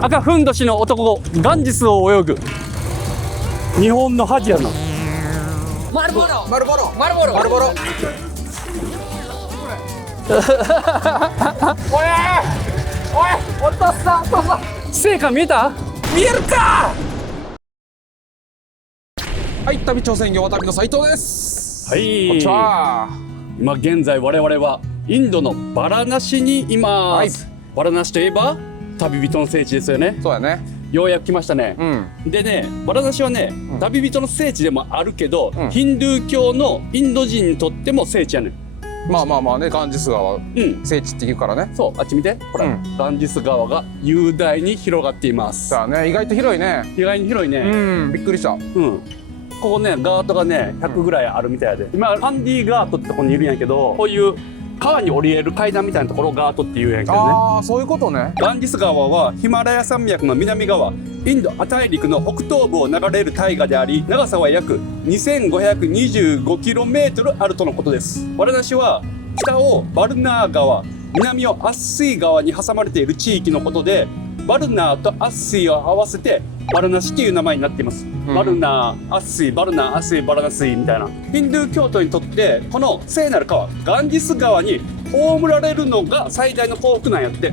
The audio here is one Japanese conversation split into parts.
赤ふんどしの男ガンジスを泳ぐ日本の恥やな。マルボロマルボロマルボロマルボロ。おいお父さんお父さん成果見えた？見えるか。はい、旅挑戦業渡りの斉藤です。はい、こんにちは。今現在我々はインドのバラナシにいます、バラナシといえば旅人の聖地ですよね。そうやね。ようやく来ましたね、でね、バラナシはね、旅人の聖地でもあるけど、ヒンドゥー教のインド人にとっても聖地やねん。まあまあまあね、ガンジス川、聖地って言うからね。そう、あっち見て、ほら、ガンジス川が雄大に広がっています。さあね、意外と広いね。意外に広いね。びっくりした。ここね、ガートがね、100ぐらいあるみたいで、今ハンディガートってとこにいるんやけど、こういう川に降りれる階段みたいなところをガートって言うんやけどね。ああ、そういうことね。ガンジス川はヒマラヤ山脈の南側、インド亜大陸の北東部を流れる大河であり、長さは約 2525km あるとのことです。バラナシは北をバルナー川、南をアッスイ川に挟まれている地域のことで、バルナーとアッスイを合わせてバラナシという名前になっています。バルナー、アッスイ、バルナー、アッスイ、バラナスイみたいな。ヒンドゥー教徒にとってこの聖なる川ガンジス川に葬られるのが最大の幸福なんやって。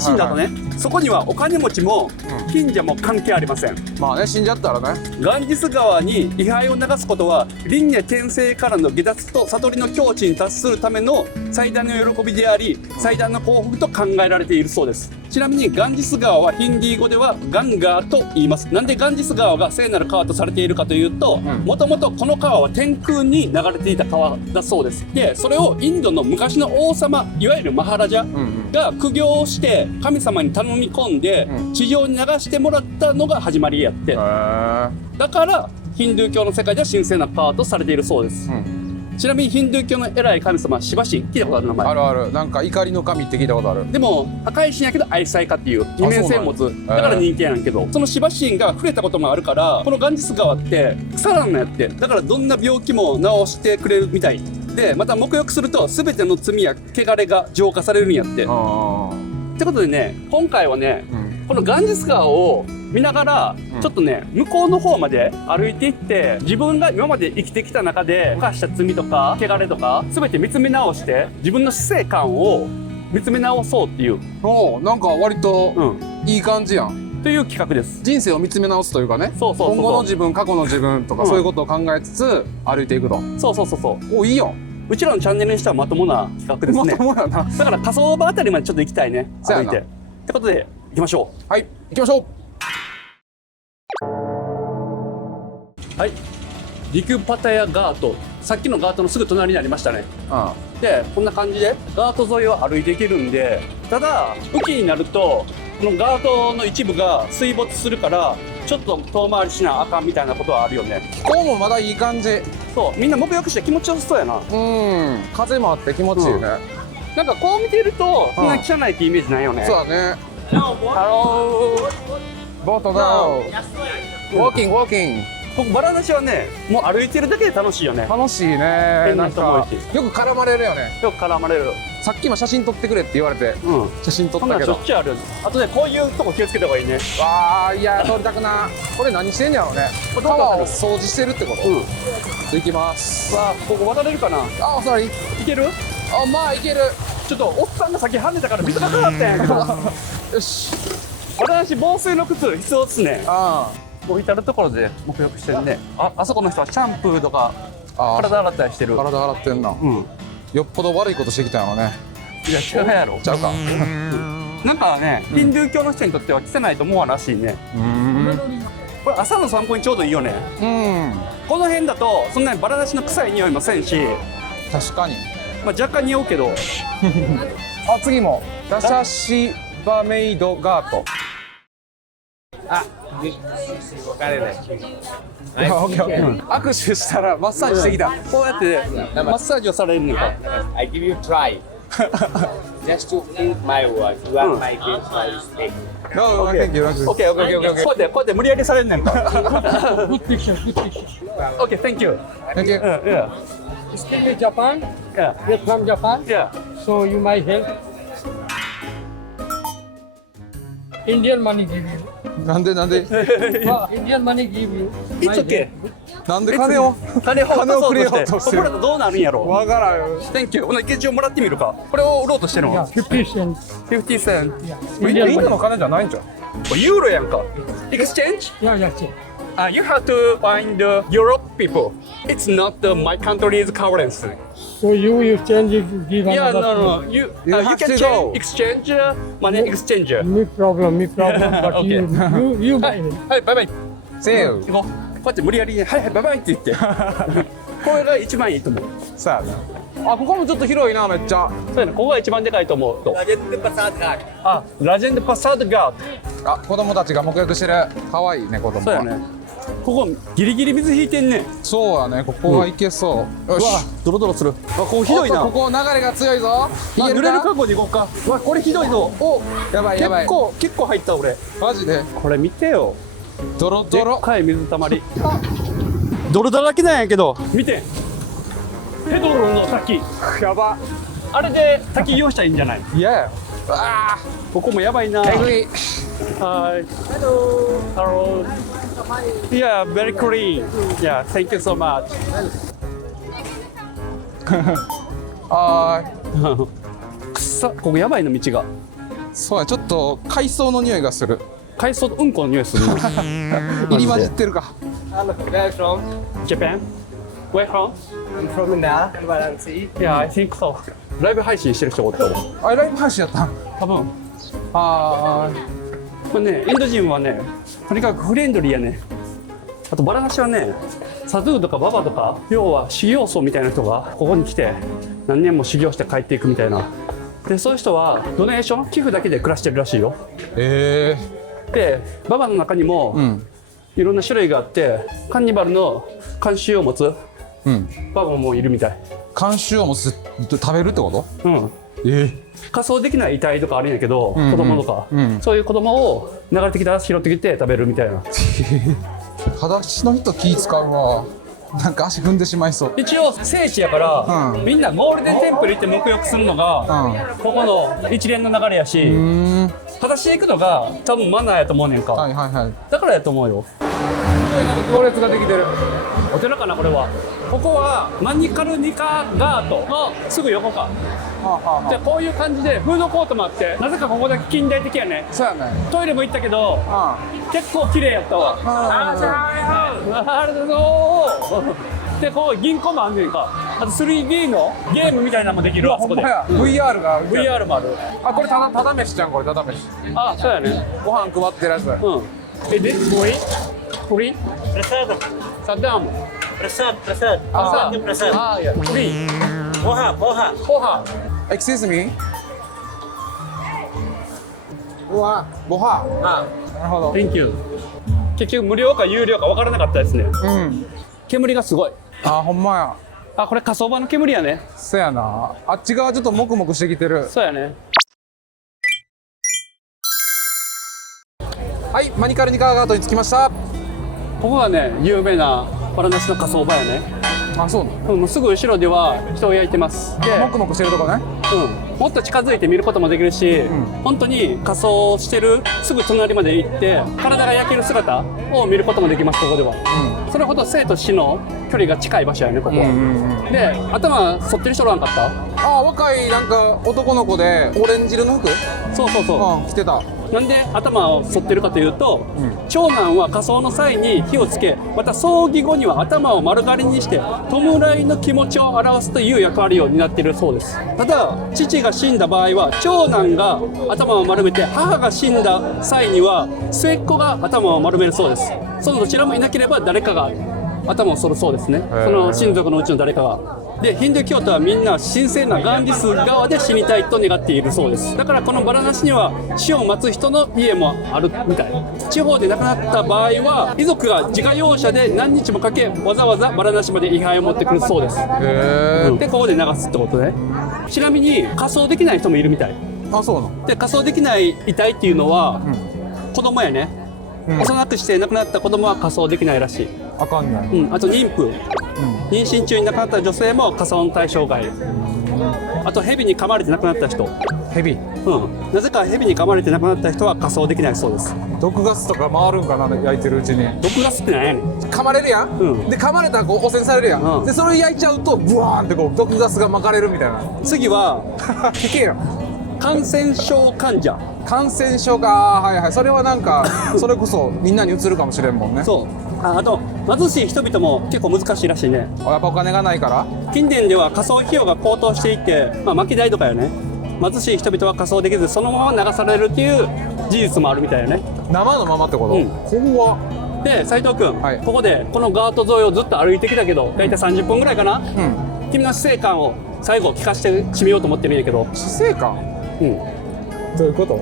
死んだとね、そこにはお金持ちも貧者も関係ありません。まあね、死んじゃったらね。ガンジス川に遺灰を流すことは輪廻転生からの下脱と悟りの境地に達するための最大の喜びであり、最大の幸福と考えられているそうです。ちなみにガンジス川はヒンディー語ではガンガーと言います。なんでガンジス川が聖なる川とされているかというと、もともとこの川は天空に流れていた川だそうです。で、それをインドの昔の王様、いわゆるマハラジャが苦行して神様に頼み込んで地上に流してもらったのが始まりやって、だからヒンドゥー教の世界では神聖な川とされているそうです。ちなみにヒンドゥー教の偉い神様シバ神、聞いたことある名前？あるある。なんか怒りの神って聞いたことある。でも赤い神やけど愛妻家っていう二面性持つ、だから人気やねんけど、そのシバ神が触れたこともあるから、このガンジス川って腐らんのやって。だからどんな病気も治してくれるみたいで、また沐浴すると全ての罪や汚れが浄化されるんやって。ってことでね、今回はね、このガンジス川を見ながら、ちょっとね、向こうの方まで歩いていって、自分が今まで生きてきた中で犯した罪とか汚れとか全て見つめ直して、自分の死生観を見つめ直そうっていう、なんか割といい感じやん。という企画です。人生を見つめ直すというかね。そうそうそうそう、今後の自分、過去の自分とかそういうことを考えつつ歩いていくと。そうそうそうそう。お、いいよ。うちらのチャンネルにしてはまともな企画ですね。まともやな。だから火葬場あたりまでちょっと行きたいね。歩いて。ってことで行きましょう。はい、行きましょう。はい、リクパタヤガート、さっきのガートのすぐ隣になりましたね。で、こんな感じでガート沿いを歩いていけるんで、ただ雨季になるとこのガートの一部が水没するから、ちょっと遠回りしなあかんみたいなことはあるよね。気候もまだいい感じ。そう、みんな沐浴して気持ちよさそうやな。風もあって気持ちいいね。なんかこう見てるとそんな汚いってイメージないよね。そうだね。ハロー。ボートだ。ウォーキングウォーキング。ここバラナシはね、もう歩いてるだけで楽しいよね。楽しいね。なんかよく絡まれるよね。よく絡まれる。さっきも写真撮ってくれって言われて、写真撮ったけど。しょっちゅうある。あとね、こういうとこ気をつけた方がいいね。わあ、いや、撮りたくな。これ何してんやろうね。川を掃除してるってこと。行きます。さあ、ここ渡れるかな。あ、お座り。いける？あ、まあいける。ちょっとおっさんが先跳ねたから水がかかったんやけど。よし。バラナシ防水の靴必要っすね。置いてあるところで沐浴してるね。あそこの人はシャンプーとか体洗ったりしてる。体洗ってんな。よっぽど悪いことしてきたんやろね。いや、違うやろ。ちゃうか。なんかね、ヒンドゥー教の人にとっては汚いと思わらしいね。これ朝の散歩にちょうどいいよね。この辺だとそんなにバラナシの臭い匂いもせんし。確かに。まあ若干匂うけど。あ、次もダシャシバメイドガート。あ、分かれない。握手したらマッサージしてきた。こうやってマッサージをされるのか。I give you try. Just to feel my word. You are my gift, my respect. No, thank you. Okay, okay. こうやって無理やりされるねんか。Good picture, good picture. Okay, thank you. Thank you. Yeah. Excuse me, Japan? Yeah. Vietnam, Japan? Yeah. So you might help? Indian money give you. なんで Indian money give you. It's okay. なんで金を金をくれようとしてるこれどうなるんやろ。わからんよ Thank you。ほな一応もらってみるか。これを売ろうとしてるの。 50 cents. 50 cent。 Indian インド money. の金じゃないんじゃんユーロやんか。Exchange？ Yeah, yeah. You have to find the Europe people. It's not my country's currency. So you change it, give Yeah, another. no. You have can to go. exchange money exchange. Me problem. But Okay. you は buy い it. はいバイバイ。せえよ行こう。こうやって無理やりねはいはいバイバイって言って。これが一番いいと思う。さあここもちょっと広いなめっちゃそうやね。ここが一番でかいと思うと。あ、ラジェンドパサードガード。あ子供たちが目撃してるかわいいね子供そうやね。ここギリギリ水引いてんね。そうやねここはいけそうよしドロドロする。あ、ここひどいな。ここ流れが強いぞいけるか濡れる覚悟で行こうか。うわ、これひどいぞ。おやばいやばい結構入った俺。マジでこれ見てよ。ドロドロでっかい水たまり。泥だらけなんやけど。見て。ペドロの滝。やばあれで滝利用したらいいんじゃない？いややあここもやばいな。ーえぐいはい。Hello. Yeah, very clean. Yeah, thank you so much. あくっさ、ここやばいの道が。そうやちょっと海藻の匂いがする海藻とうんこの匂いするな。入り混じってるか Hello, where from? Japan? Where from? I'm from India, Varanasi. Yeah, I think so. ライブ配信してる人おったわ。あライブ配信やったん多分。あこれね、インド人はね、とにかくフレンドリーやね。あとバラナシはね、サドゥーとかババとか、要は修行僧みたいな人がここに来て何年も修行して帰っていくみたいな。で、そういう人はドネーション、寄付だけで暮らしてるらしいよ。えで、ババの中にも、うんいろんな種類があって、カンニバルの慣習を持つうんババもいるみたい。監修をもつ食べるってことうん。え仮装できない遺体とかあるんやけど、んうん子供とか、うんそういう子供を流れてきたら拾ってきて食べるみたいな。裸足の人気使うわなんか足踏んでしまいそう一応聖地やから、うんみんなゴールデンテンプル行って沐浴するのが、ここの一連の流れやし、うん裸足で行くのが多分マナーやと思うねんか、はいはいはいだからやと思うよ。行列ができてるお寺かなこれは。ここはマニカルニカガートのすぐ横か。はあはあでこういう感じでフードコートもあって、なぜかここだけ近代的やね。そうやねトイレも行ったけど結構綺麗やったわ。ありがとう。でこう銀行もあんねんか。あと 3D のゲームみたいなのもできるわそこで。ほんまや VR が VR もある。あこれただ飯じゃんこれただ飯あ、そうやね。ご飯配ってるやつうん。This free? Free? Prasad, Saddam. Prasad. Ah. Prasad. Ah, yeah. Free. Poha. Poha. Excuse me うわボハ Ah. なるほど Thank you. 結局無料か有料か分からなかったですね。うん煙がすごい。あほんまやあ、これ火葬場の煙やね。そやなあっち側ちょっとモクモクしてきてるそうやね。はいマニカルニカーガートに着きましたここがね、有名なバラナシの火葬場やね。あそうなのもうすぐ後ろでは人を焼いてます。で、モクモクしてるとこねもっと近づいて見ることもできるし、本当に仮装してるすぐ隣まで行って体が焼ける姿を見ることもできます。ここでは、それほど生と死の距離が近い場所やねここは。で、頭反ってる人おらんかった？あ若いなんか男の子でオレンジ色の服そうそうそう、着てたなんで頭を反ってるかというと、長男は火葬の際に火をつけ、また葬儀後には頭を丸刈りにして弔いの気持ちを表すという役割を担っているそうです。ただ父が死んだ場合は長男が頭を丸めて、母が死んだ際には末っ子が頭を丸めるそうです。そのどちらもいなければ誰かが頭を反るそうですね。その親族のうちの誰かが。で、ヒンドゥー教徒はみんな神聖なガンジス川で死にたいと願っているそうです。だからこのバラナシには死を待つ人の家もあるみたい。地方で亡くなった場合は遺族が自家用車で何日もかけわざわざバラナシまで位牌を持ってくるそうです。でここで流すってことね。ちなみに仮装できない人もいるみたいあそうなので、仮装できない遺体っていうのは、子供やね、幼くして亡くなった子供は仮装できないらしい。あかんないあと妊婦、妊娠中に亡くなった女性も仮装の対象外。あと蛇に噛まれて亡くなった人、ヘビ。うん、なぜかヘビに噛まれて亡くなった人は火葬できないそうです。毒ガスとか回るんかな、焼いてるうちに。毒ガスって何やねん。噛まれるやん、うんで噛まれたらこう汚染されるやん、うんでそれ焼いちゃうとブワーンってこう毒ガスが巻かれるみたいな。次は危険やん。感染症患者。感染症か、はいはい、それはなんかそれこそみんなにうつるかもしれんもんね。そう。あと貧しい人々も結構難しいらしいね。やっぱお金がないから。近年では火葬費用が高騰していて、まあ、薪代とかよね、貧しい人々は火葬できずそのまま流されるっていう事実もあるみたいよね。生のままってこと、うん怖っ。で斉藤君、はいここでこのガート沿いをずっと歩いてきたけど大体30分ぐらいかな、うん君の死生観を最後聞かせて締めようと思ってるんやけど、死生観うん、どういうこと？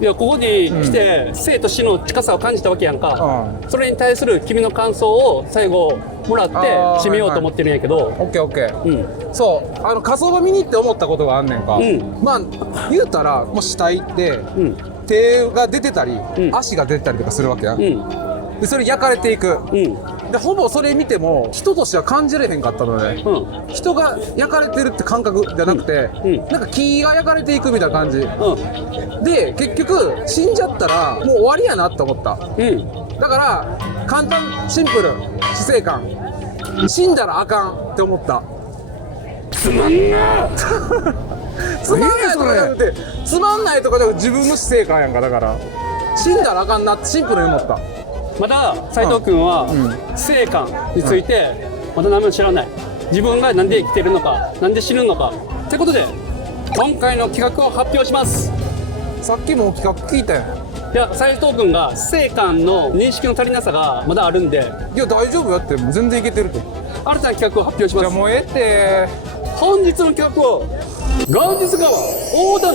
いやここに来て生と死の近さを感じたわけやんか、うそれに対する君の感想を最後もらってあー締めようと思ってるんやけど、オッケーオッケー。うんそう火葬場見に行って思ったことがあんねんか、うんまあ言うたらもう死体ってうん手が出てたり、うん足が出てたりとかするわけやん、うんでそれ焼かれていく、うんでほぼそれ見ても人としては感じれへんかったので、うん人が焼かれてるって感覚じゃなくて、うんなんか木が焼かれていくみたいな感じうんで、結局死んじゃったらもう終わりやなって思った。うんだから簡単シンプル死生観、死んだらあかんって思った。つまんなつまんないとかじゃなくて、つまんないとかじゃなくて自分の死生観やんか。だから死んだらあかんなってシンプルに思った。まだ斉藤君は死生観についてまだ何も知らない。自分がなんで生きてるのかなんで死ぬのかということで今回の企画を発表します。さっきも企画聞いたやん。いや斉藤君が死生観の認識の足りなさがまだあるんでいや大丈夫やって、もう全然いけてるって。新たな企画を発表します。じゃあもうええって本日の企画はガンジス川横断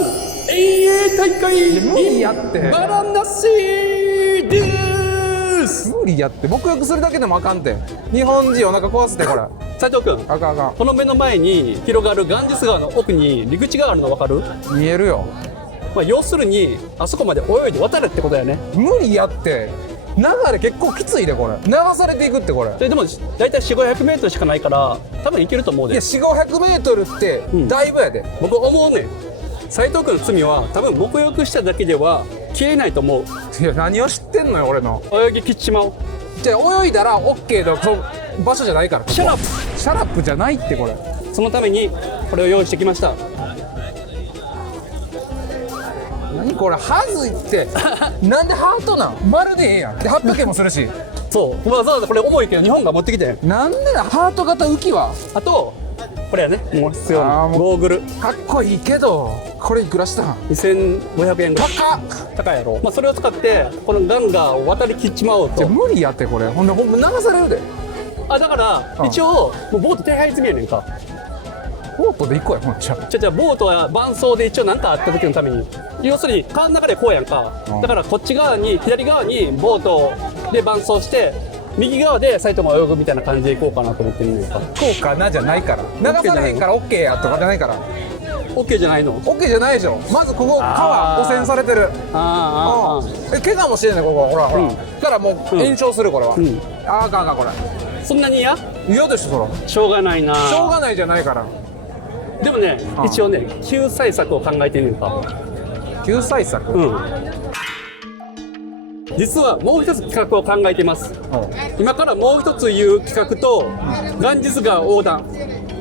遠泳大会無理やってバラナシです無理やって、沐浴するだけでもあかんて。日本人お腹壊すってこれ。斉藤君あかんあかこの目の前に広がるガンジス川の奥に陸地があるの分かる？ん。見えるよ。まあ、要するにあそこまで泳いで渡れってことだよね。無理やって流れ結構きついでこれ。流されていくってこれ。でも大体 4,500 メートルしかないから多分いけると思うで。いや4,500メートルってうんだいぶやで、僕思うねん斉藤君の罪は多分沐浴しただけでは消えないと思う。いや何を知ってんのよ俺の。泳ぎ切っちまおう。じゃあ泳いだら OK のその場所じゃないから。シャラップ。シャラップじゃないってこれ。そのためにこれを用意してきました。何これはずいってなんでハートなん丸でええやん。で800円もするし。そうわざわざこれ重いけど日本が持ってきて。なんでなハート型浮き輪。あとこれやねもう必要なあーもうゴーグルかっこいいけどこれいくらしたん。 2500円ぐらい高っ。高いやろ、まあ、それを使ってこのガンガーを渡りきっちまおうと。じゃあ無理やってこれ。ほんでほんま流されるで。あだからうん一応もうボート手配済みやねんか。ボートで行こうやほんちゃん。じゃあボートは伴走で一応何かあった時のために要するに川の中でこうやんか、うんだからこっち側に左側にボートで伴走して右側で斉藤が泳ぐみたいな感じで行こうかなと思ってるんですか。こうかなじゃないから。流されへんから OK やとかじゃないから。 OK じゃないの？ OK じゃないでしょ。まずここ川あー汚染されてる。あ怪我もしてんねんここほらほら、うんだからもう炎症するこれは、んあかんあかんこれそんなに嫌？嫌でしょそら。しょうがないな。しょうがないじゃないから。でもねうん一応ね救済策を考えてみるか。救済策、実はもう一つ企画を考えています。今からもう一つ言う企画とガンジス川横断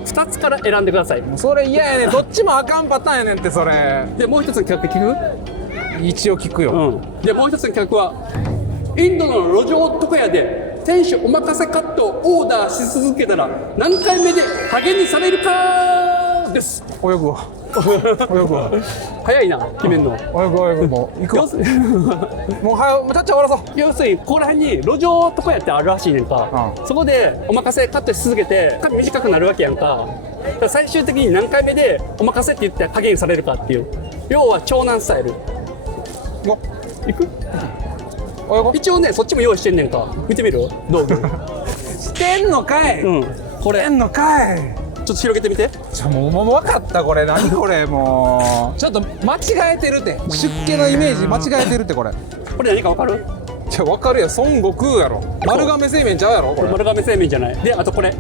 2つから選んでください。それ嫌やねん。どっちもあかんパターンやねんってそれ。でもう一つの企画聞く？一応聞くよ、でもう一つの企画はインドの路上床屋で店主お任せカットをオーダーし続けたら何回目でハゲにされるかです。泳ぐわ泳ぐわ早いな決めんの。泳ぐ泳ぐもう行くわ要するにもうはよもうちゃっちゃ終わらそう。要するにここら辺に路上床屋ってあるらしいねんか、そこでお任せカットし続けて髪短くなるわけやんか。だから最終的に何回目でお任せって言ってハゲにされるかっていう要は長男スタイル。行こいく？う泳ごう。一応ねそっちも用意してんねんか。見てみる？道具してんのかい、これしてんのかい。ちょっと広げてみて。もう分かったこれ。何これもうちょっと間違えてるって出家のイメージ間違えてるってこれ。これ何か分かる？じゃ分かるよ。孫悟空やろ。丸亀製麺ちゃうやろこれ。丸亀製麺じゃない。であとこれ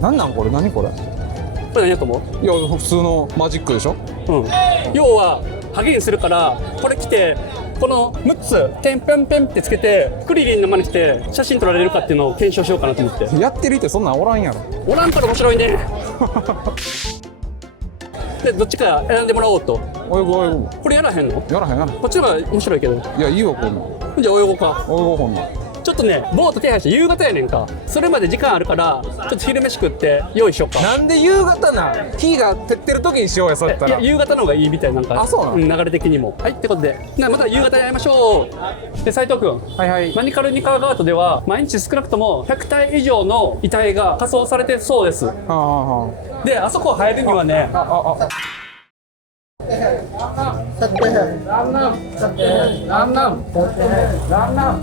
なんなんこれ。何これ。これ何やと思う？いや普通のマジックでしょ。うん、要はハゲにするからこれ着てこの6つペンペンペンってつけてクリリンの真似して写真撮られるかっていうのを検証しようかなと思って。やってるってそんなんおらんやろ。おらんから面白いねでどっちか選んでもらおうと。泳ぐ泳ぐ。これやらへんの？やらへんやらへこっちの方が面白いけど。ん。いやいいよこんなん。じゃあ泳ごうか。泳ごうこんなん。ちょっとねボート手配して夕方やねんか。それまで時間あるからちょっと昼飯食って用意しようか。なんで夕方な日が照ってる時にしようや、そうやったら。いや夕方の方がいいみたいなんか。あそうなの流れ的にも。はいってことでまた夕方に会いましょう。で斉藤君、はいはい。マニカルニカーガートでは毎日少なくとも100体以上の遺体が火葬されてそうです。はあはであそこ入るにはねあはあ。あ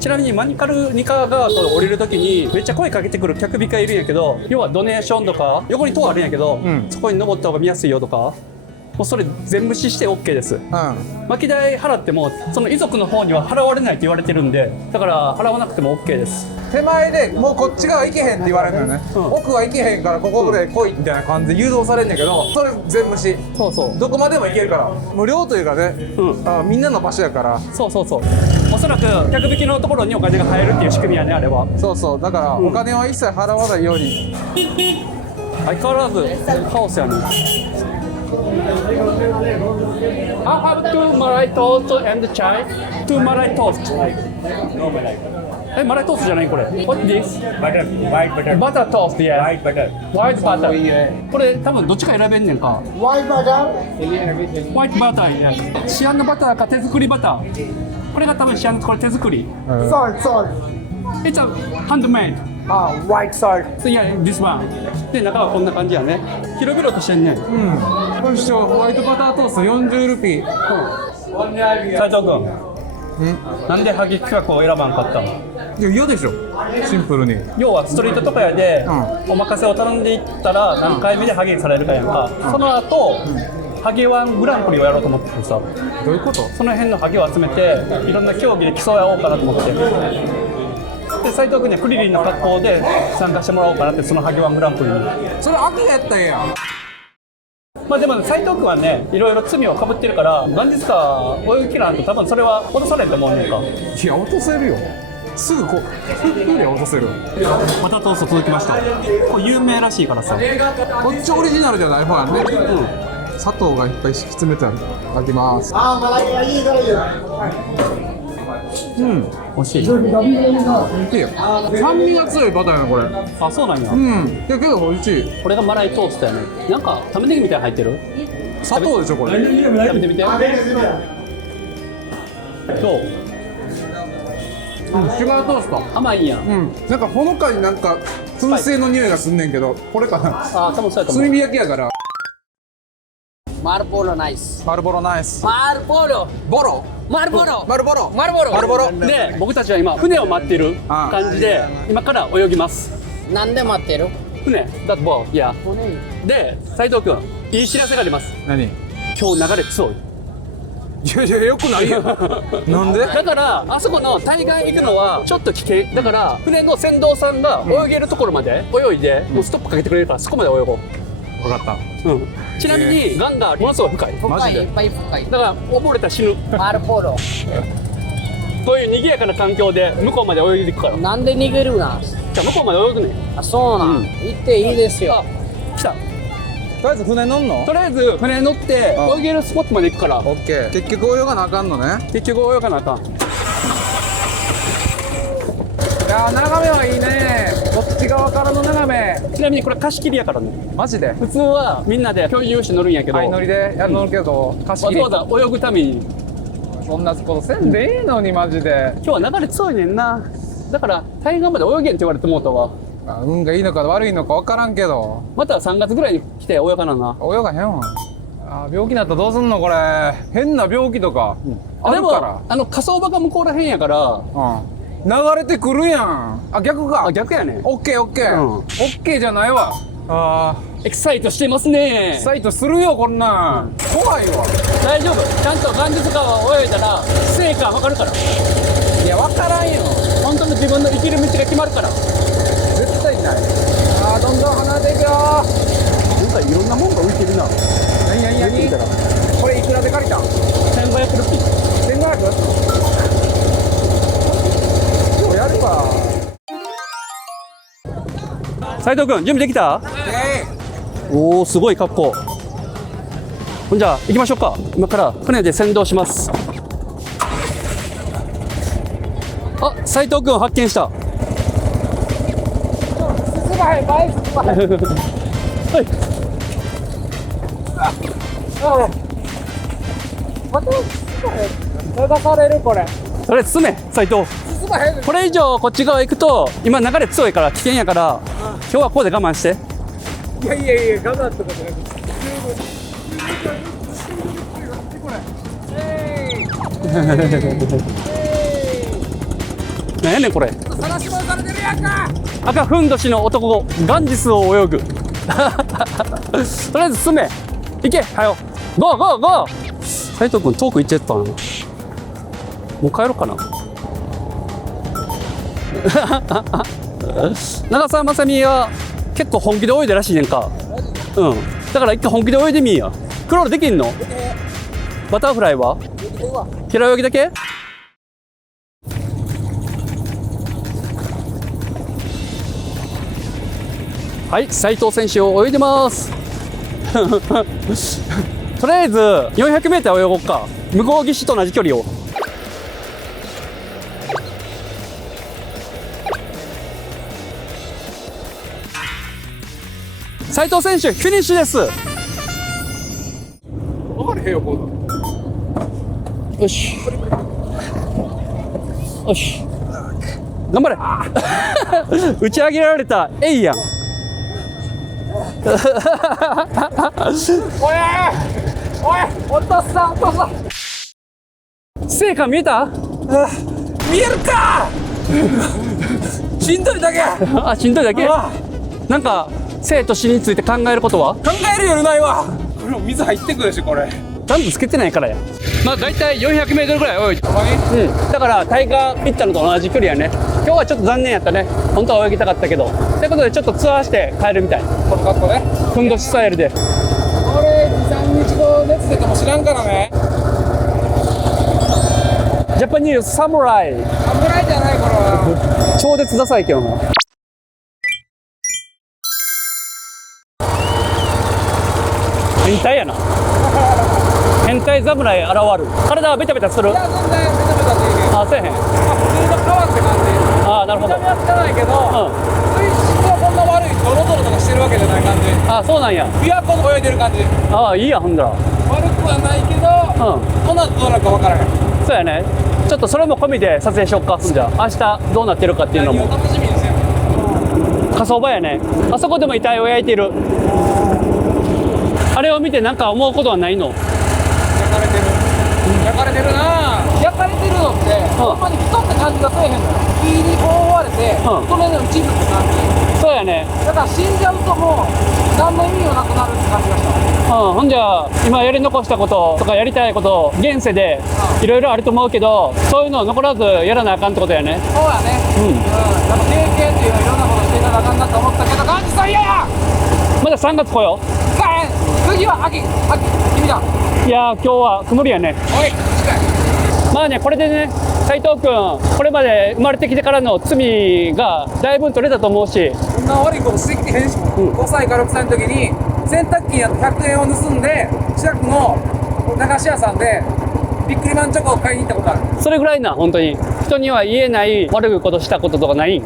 ちなみにマニカルニカーガートを降りるときにめっちゃ声かけてくる客引きがいるんやけど、要はドネーションとか横に塔あるんやけど、んそこに登った方が見やすいよとか、もうそれ全無視して OK です。巻き代払ってもその遺族の方には払われないって言われてるんで、だから払わなくても OK です。手前でもうこっち側行けへんって言われるのよね、うん奥は行けへんからここで来いみたいな感じで誘導されんねんけど、それ全無視。そうそうどこまでも行けるから無料というかね、うんみんなの場所やから。そうそうそう。おそらく客引きのところにお金が入るっていう仕組みやね、あれは。そうそうだからお金は一切払わないように、相変わらずカオスやね。I have two Malay toast and chai. Two Malay toast. Malay toast じゃないこれ。What this? Butter, white butter. Butter toast, yeah. White butter. White butter. これ多分どっちか選べんねんか。White butter, yeah. シアンのバターか手作りバター。これが多分シアンのこれ手作り。Salt, salt. It's a handmade. White salt. So yeah, this one. で中はこんな感じやね。広々としてんね。これ一緒ホワイトバタートースト40ルピー。斉藤君。なんでハゲ企画を選ばんかったの？いや嫌でしょシンプルに。要はストリートとかやで、お任せを頼んでいったら何回目でハゲにされるかやんか、その後、ハゲワングランプリをやろうと思っててさ、どういうこと？その辺のハゲを集めていろんな競技で競い合おうかなと思って、で斉藤君にはクリリンの格好で参加してもらおうかなって、そのハゲワングランプリに。それ秋やったらええやん。まあでも斉藤君はね、いろいろ罪をかぶってるから元日か泳ぎきらんと多分それは落とされんと思うねんか。いや落とせるよ、すぐこうふっくり落とせる。バタートースト届きました。これ有名らしいからさ。こっちオリジナルじゃない方やんね。砂糖がいっぱい敷き詰めてある。いただきます。美味しい。いいよ。酸味が強いバターやなこれ。あ、そうなんや。いやけど美味しい。これがマライトーストやね。なんか玉ねぎみたいに入ってる。砂糖でしょこれ。食べてみて。どう？シュガートースト。甘いんや。なんかほのかになんか燻製の匂いがすんねんけど、これかな。あ、多分そうやと思炭う。火焼きやから。 Marlboro nice. マルボロナイス。 Marlboro. ボロ。 Marlboro. マルボロ。 Marlboro. マルボロ。で、僕たちは今船を待っている感じで今から泳ぎます。なんで待ってる？船、だってもういや。で、斉藤君、いい知らせがあります。何？い今日流れ強い。やいやよくないよ。なんで？だからあそこの対岸行くのはちょっと危険だから、船の船頭さんが泳げるところまで泳いで、もうストップかけてくれるからそこまで泳ごう。分かった。ちなみにガンがものすごい深い。マジでいっぱい深い。だから溺れたら死ぬ。 Marlboro. そういう賑やかな環境で向こうまで泳いでいくから。なんで逃げるな。じゃあ向こうまで泳ぐね。あ、そうなん。行っていいですよ。来た。とりあえず船乗んの？とりあえず船乗って泳げるスポットまで行くから。オッケー。結局泳がなあかんのね。結局泳がなあかん。いやー眺めはいいね。こっち側からの眺め。ちなみにこれ貸し切りやからね。マジで？普通はみんなで共有して乗るんやけど、相乗りでやるのけど、貸し切り。わざわざ泳ぐために。そんなことせんでいいのにマジで。今日は流れ強いねんな。だから対岸まで泳げんって言われてもうたわ。運がいいのか悪いのか分からんけど、また3月ぐらいに来て泳がなな。泳がへんわ。病気になったらどうすんのこれ。変な病気とかあでるかも火葬場が向こうらへんやから。ら。流れてくるやん。あ、逆か。あ、逆やね。オッケーオッケー。うんオッケーじゃないわ。エキサイトしてますね。サイトするよこんなん。怖いわ。大丈夫。ちゃんと元日川を泳いだら成果わかるから。いや分からんよ。本当の自分の生きる道が決まるから。絶対ない。どんどん離れていくよ。なんかいろんなもんが浮いてるな。何何何？斉藤君準備できた？おお、すごい格好。ほんじゃ行きましょうか。今から船で先導します。あ、斉藤君発見した。はい。流されるこれ。それ進め、斉藤。進まへん。これ以上こっち側行くと今流れ強いから危険やから、今日はここで我慢して。いやいやいや、我慢ってことない。なんやねんこれ。探し回されてるやんか。赤ふんどしの男ガンジスを泳ぐ。とりあえず進め。行け、はよ。ゴーゴーゴー。斉藤君遠く行っちゃったな。もう帰ろうかな。長澤まさみは結構本気で泳いでらしいねんか。うん。だから一回本気で泳いでみいや。クロールできんの？バターフライは？平泳ぎだけ？はい、斉藤選手を泳いでます。とりあえず 400m 泳ごうか。向こう岸と同じ距離を。斉藤選手フィニッシュです。分かれへんよ、こんよしよし、頑張れ。打ち上げられたエイやん。おいお父さん、お父さん。成果見えた？見えるか。しんどいだけ。あ、しんどいだけ。なんか生と死について考えることは？考えるよりないわ。これも水入ってくるし、これ。ちゃんとつけてないからや。まあ大体 400m ぐらい泳いで、だからタイガーピッチャーのと同じ距離やね。今日はちょっと残念やったね。本当は泳ぎたかったけど。ということでちょっとツアーして帰るみたい。この格好ね。ふんどしスタイルで。これ2、3日後熱出ても知らんからね。ジャパニーズサムライ。侍じゃない、これは。超絶ダサいけどな。変態やな。変態侍現る。体はベタベタする。いや、全然ベタベタでいいけど。あ、せえへん。普通の川って感じ。あ、なるほど。見た目は汚いけど、水質はそんな悪い、ドロドロとかしてるわけじゃない感じ。あ、そうなんや。琵琶湖で泳いでる感じ。あ、いいや、ほんだら。悪くはないけど、どの後どうなるか分からへん。そうやね。ちょっとそれも込みで撮影しよっか。じゃあ明日どうなってるかっていうのも。楽しみですよ。火葬場やね。あそこでも遺体を焼いている。あれを見てなんか思うことはないの？焼かれてる。焼かれてるなぁ。焼かれてるのって、ほんまに人って感じがせえへんのよ。火に覆われて、それの一部って感じ。そうやね。だから死んじゃうともう、何の意味もなくなるって感じがした。ほんじゃ今やり残したこととかやりたいこと現世でいろいろあると思うけど、そういうのを残らずやらなあかんってことやね。そうやね。やっぱ経験っていうのはいろんなことしていかなあかんなと思ったけど、ガンジさん嫌や。まだ3月来よ行かへん。次は秋、君だ。う。いやー今日は曇りやね。おい、近い。まあね、これでね、斉藤君これまで生まれてきてからの罪がだいぶ取れたと思うし。そんな悪いことしてきてへんし、5歳か6歳の時に洗濯機やって100円を盗んで近くの駄菓子屋さんでビックリマンチョコを買いに行ったことある。それぐらいな。本当に人には言えない悪いことしたこととかないん？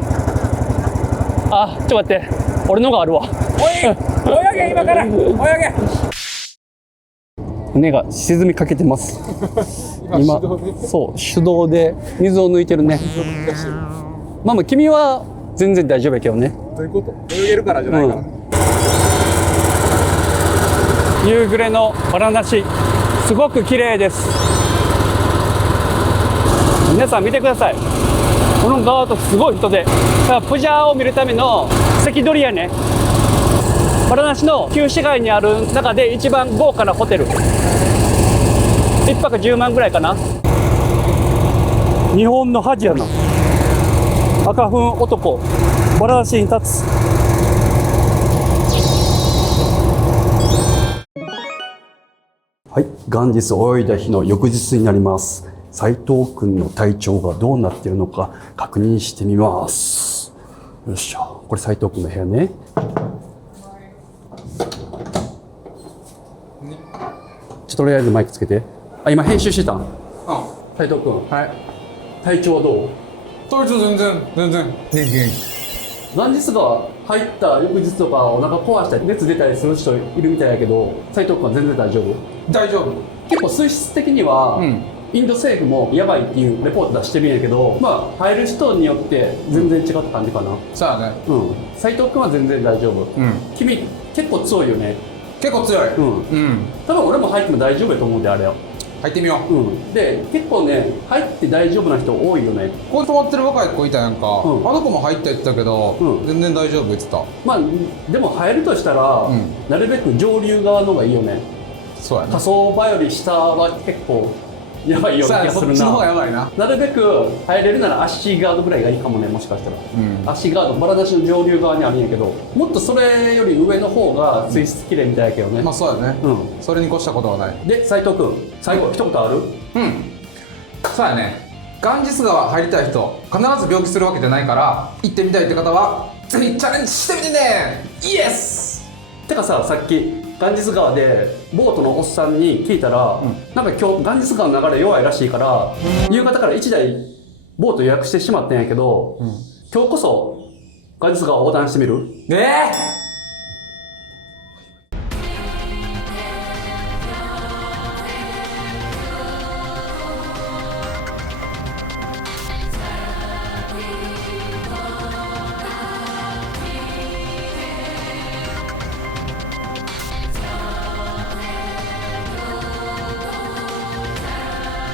あ、ちょっと待って、俺のがあるわ。おい、泳げ今から、泳げ。船が沈みかけてます今そう手動で水を抜いてるね。まあ君は全然大丈夫やけどね。どういうこと？泳げるからじゃないから。夕暮れのバラなし、すごく綺麗です。皆さん見てください。この川とすごい人で、プジャーを見るための関取やね。バラなしの旧市街にある中で一番豪華なホテル。1泊10万ぐらいかな。日本の恥やな。赤粉男、バラなしに立つ。はい、元日泳いだ日の翌日になります。斉藤君の体調がどうなっているのか確認してみます。よっしゃ。これ斉藤君の部屋ね。とりあえずマイクつけて。あ、今編集してたん？斉藤君。はい。体調はどう？体調全然元気。ガンジス川入った翌日とかお腹壊したり熱出たりする人いるみたいやけど、斉藤君は全然大丈夫？大丈夫。結構水質的には、インド政府もやばいっていうレポート出してるんやけど、まあ入る人によって全然違った感じかな。そうだね。斉藤君は全然大丈夫。君結構強いよね。結構強い。多分俺も入っても大丈夫やと思うんで、あれは。入ってみよう。で結構ね、入って大丈夫な人多いよね。ここに泊まってる若い子いたやんか。あの子も入った言ってたけど、全然大丈夫言ってた。まあでも入るとしたら、なるべく上流側の方がいいよね。そうやね。下層場より下は結構やばいような気がするな。そっちの方がやばいな。なるべく入れるならアッシーガードぐらいがいいかもね、もしかしたら。アッシーガード、バラダシの上流側にあるんやけど、もっとそれより上の方が水質きれいみたいやけどね。まあそうやね。それに越したことはない。で、斉藤君、最後一言ある？そうやね。ガンジス川入りたい人、必ず病気するわけじゃないから、行ってみたいって方は、ぜひチャレンジしてみてね。イエス！てかさ、さっきガンジス川でボートのおっさんに聞いたら、なんか今日ガンジス川の流れ弱いらしいから、夕方から1台ボート予約してしまったんやけど、今日こそガンジス川横断してみる？